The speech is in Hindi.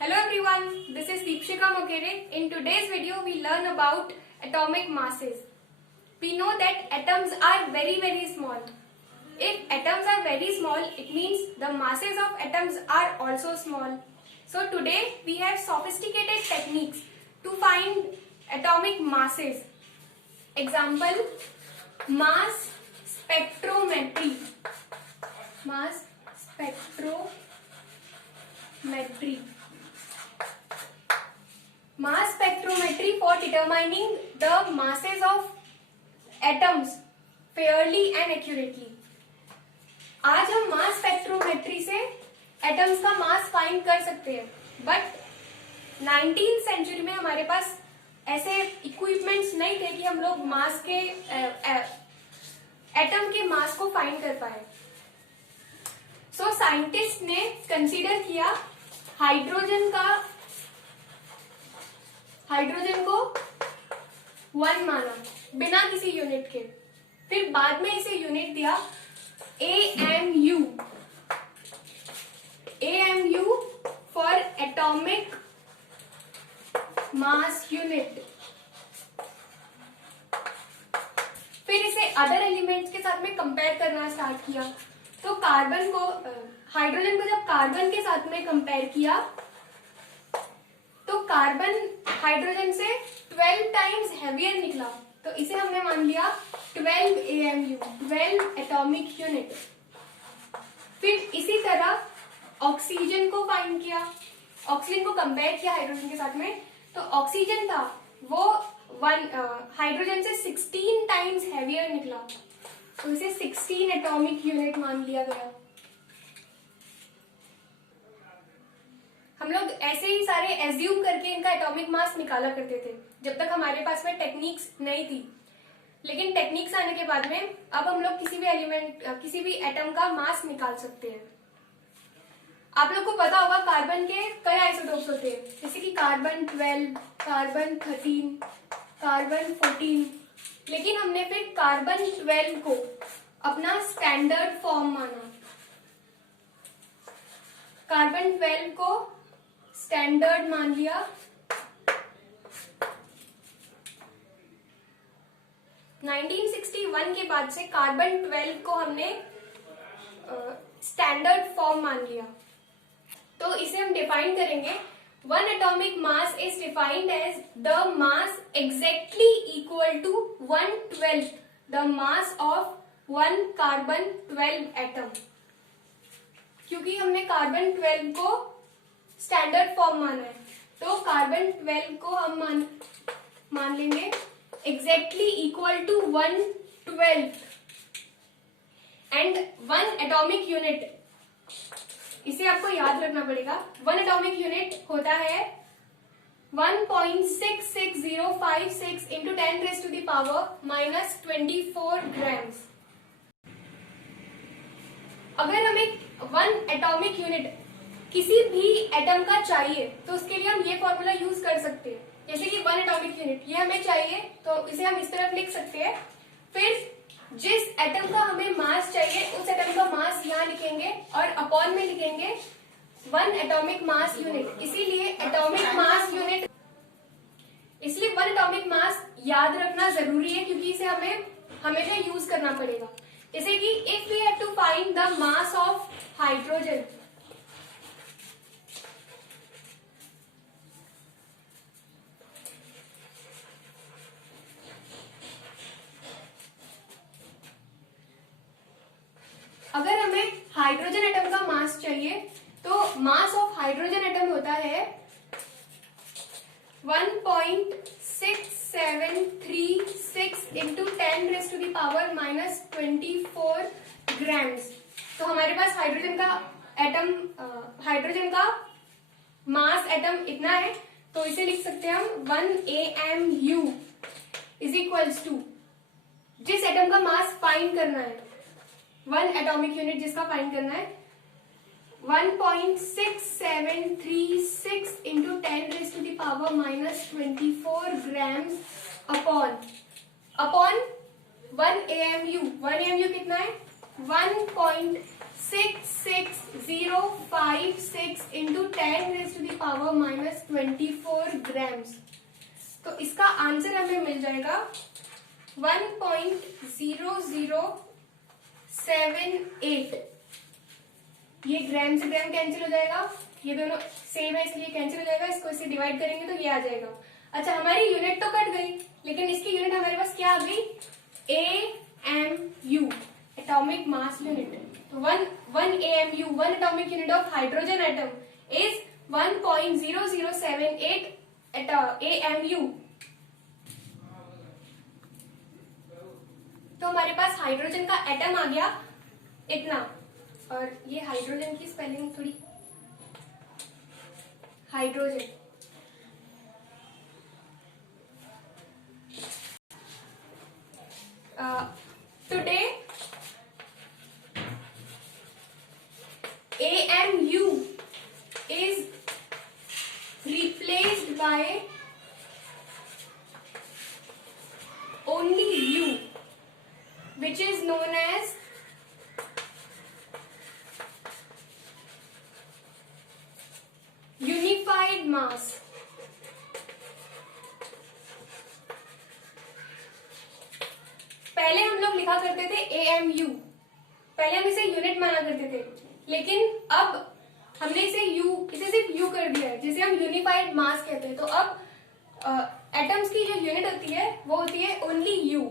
Hello everyone, this is Deepshika Mokere. In today's video, we learn about atomic masses. We know that atoms are very small. If atoms are very small, it means the masses of atoms are also small. So today we have sophisticated techniques to find atomic masses. Example, mass spectrometry. Mass spectrometry. Mass spectrometry for determining the masses of atoms fairly and accurately. आज हम मास स्पेक्ट्रोमेट्री से एटम्स का मास फाइंड कर सकते हैं, बट 19th सेंचुरी में हमारे पास ऐसे इक्विपमेंट्स नहीं थे कि हम लोग मास के एटम के मास को फाइंड कर पाए. सो साइंटिस्ट ने कंसीडर किया हाइड्रोजन को 1 माना बिना किसी यूनिट के. फिर बाद में इसे यूनिट दिया AMU for atomic mass unit. फिर इसे अदर एलिमेंट्स के साथ में कंपेयर करना स्टार्ट किया. तो हाइड्रोजन को जब कार्बन के साथ में कंपेयर किया तो कार्बन हाइड्रोजन से 12 टाइम्स हैवियर निकला. तो इसे हमने मान लिया 12 AMU, 12 एटॉमिक यूनिट. फिर इसी तरह ऑक्सीजन को फाइंड किया, ऑक्सीजन को कंपेयर किया हाइड्रोजन के साथ में. तो ऑक्सीजन था वो हाइड्रोजन से 16 टाइम्स हैवियर निकला. तो इसे 16 एटॉमिक यूनिट मान लिया गया. हम लोग ऐसे ही सारे एज्यूम करके इनका एटॉमिक मास निकाला करते थे जब तक हमारे पास में टेक्निक्स नहीं थी. लेकिन टेक्निक्स आने के बाद में अब हम लोग किसी भी एटम का मास निकाल सकते हैं. आप लोग को पता होगा कार्बन के कई आइसोटोप्स होते हैं, जैसे कि कार्बन 12, कार्बन 13, कार्बन 14. लेकिन हमने फिर कार्बन 12 को अपना स्टैंडर्ड फॉर्म माना. कार्बन 12 को स्टैंडर्ड मान लिया. नाइनटीन 1961 के बाद से कार्बन 12 को हमने स्टैंडर्ड फॉर्म मान लिया. तो इसे हम डिफाइन करेंगे. 1 atomic mass is defined as the mass exactly equal to 1/12 the mass of 1 carbon 12 atom. क्योंकि हमने कार्बन 12 को स्टैंडर्ड फॉर्म माना है, तो कार्बन 12 को हम मान लेंगे exactly equal to 1/12 and 1 atomic unit. इसे आपको याद रखना पड़ेगा. 1 atomic unit होता है 1.66056 into 10 raised to the power -24 grams. अगर हमें 1 atomic unit किसी भी एटम का चाहिए तो उसके लिए हम ये फॉर्मूला यूज कर सकते हैं. जैसे कि 1 atomic unit ये हमें चाहिए तो इसे हम इस तरफ लिख सकते हैं. फिर जिस एटम का हमें मास चाहिए उस एटम का मास यहाँ लिखेंगे और अपॉन में लिखेंगे 1 atomic mass unit. इसीलिए 1 atomic mass याद रखना जरूरी है क्योंकि इसे हमें हमेशा यूज करना पड़ेगा. जैसे कि if we have to find the mass of hydrogen, अगर हमें हाइड्रोजन एटम का मास चाहिए तो मास ऑफ हाइड्रोजन एटम होता है 1.6736 into 10 raised to the power -24 grams. तो हमारे पास हाइड्रोजन का मास एटम इतना है. तो इसे लिख सकते हैं हम 1 AMU इज इक्वल्स टू जिस एटम का मास फाइंड करना है, 1 atomic unit जिसका फाइंड करना है 1.6736 into 10 raised to the power -24 grams upon 1 AMU. 1 AMU कितना है 1.6606 इंटू 10⁻⁻24 ग्राम्स। तो इसका आंसर हमें मिल जाएगा 1.0078। ये ग्राम से ग्राम कैंसिल हो जाएगा, ये दोनों सेम है इसलिए कैंसिल हो जाएगा, इसको इससे डिवाइड करेंगे तो ये आ जाएगा। अच्छा, हमारी यूनिट तो कट गई, लेकिन इसकी यूनिट हमारे पास क्या आ गई? AMU, atomic mass unit. तो 1 AMU, 1 atomic unit of hydrogen atom is 1.0078 AMU। तो हमारे पास हाइड्रोजन का एटम आ गया इतना। और ये हाइड्रोजन की स्पेलिंग थोड़ी, hydrogen today AMU is replaced by only U, which is known as unified mass। पहले हम लोग लिखा करते थे AMU, पहले हम इसे यूनिट माना करते थे, लेकिन अब हमने इसे सिर्फ U कर दिया है, जिसे हम यूनिफाइड मास कहते हैं। तो अब एटम्स की जो यूनिट होती है वो होती है ओनली U।